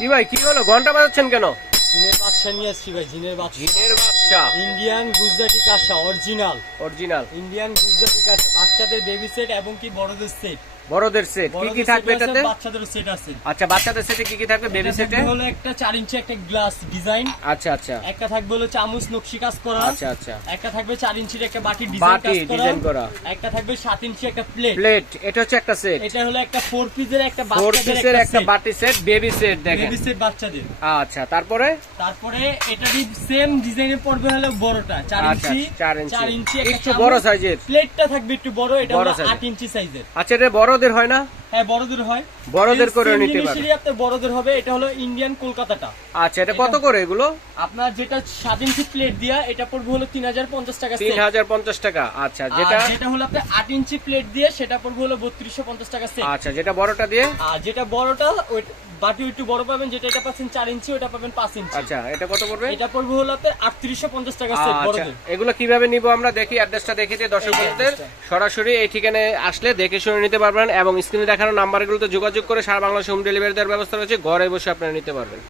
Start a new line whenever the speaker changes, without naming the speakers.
কি ভাই কি হলো? ঘণ্টা বাজাচ্ছেন কেন?
জিনের বাচ্চা নিয়ে এসছি ভাই জিনের বাচ্চা
জিনের বাচ্চা
ইন্ডিয়ান গুজরাটি কাঁসা অরিজিনাল
অরিজিনাল
ইন্ডিয়ান গুজরাটি কাঁসা বাচ্চাদের বেবি সেট এবং কি বড়দের সেট
বড়দের সেট কি কি থাকবে এটাতে?
বাচ্চাদের সেট আছে।
আচ্ছা বাচ্চাদের সেটে কি কি থাকবে বেবি সেটে
হলো একটা চার ইঞ্চি একটা গ্লাস ডিজাইন
আচ্ছা আচ্ছা।
একটা থাকবে হলো চামচ নকশি কাজ করা।
আচ্ছা আচ্ছা।
একটা থাকবে চার ইঞ্চির একটা বাটি ডিজাইন কাজ
ডিজাইন করা।
একটা থাকবে সাত ইঞ্চি একটা প্লেট
প্লেট এটা হচ্ছে একটা সেট
এটা হলো একটা ফোর পিসের একটা বাচ্চাদের
পিসের একটা বাটি সেট বেবি সেট দেখেন।
বেবি সেট বাচ্চাদের।
আচ্ছা তারপরে?
তারপরে এটা সেম ডিজাইনের পড়বে হলো বড়টা চার
আচ্ছা,
ইঞ্চি
4 ইঞ্চি। একটু বড় size-এর।
প্লেটটা থাকবে একটু বড় এটা
বড়
হলো ইঞ্চি সাইজের
আচ্ছা এটা বড়দের হয় না
হ্যাঁ বড়দের হয়।
বড়দের করে নিতে
জিনিসেরই
পারবে।
বড়দের হবে এটা হলো ইন্ডিয়ান কলকাতাটা।
আচ্ছা এটা কত করে এগুলো?
আপনার যেটা সাত ইঞ্চি প্লেট দিয়া এটা পড়বে হলো তিন হাজার পঞ্চাশ টাকা
তিন
set।
হাজার পঞ্চাশ টাকা আচ্ছা যেটা
যেটা হলো আপনার আট ইঞ্চি প্লেট দিয়ে সেটা পড়বে হলো বত্রিশশো পঞ্চাশ টাকা সেট
আচ্ছা যেটা বড়টা দিয়ে?
আর যেটা বড়টা ওই বাটি একটু বড় পাবেন যেটা এটা পাচ্ছেন চার ইঞ্চি ওটা পাবেন ইঞ্চি।
আচ্ছা এটা কত পড়বে?
এটা পড়বে হলো আপনার আটত্রিশশো পঞ্চাশ টাকা সেট
আচ্ছা
বড়দের।
এগুলো কীভাবে নিব আমরা দেখি অ্যাড্রেসটা দেখে দিই দর্শক
এই
বন্ধুদের। সরাসরি এই ঠিকানায় আসলে দেখে শুনে নিতে পারবেন এবং স্ক্রিনে দেখানো নাম্বারগুলোতে যোগাযোগ করে সারা বাংলাদেশ হোম ডেলিভারি দেওয়ার ব্যবস্থা রয়েছে। ঘরে বসে আপনারা নিতে পারবেন।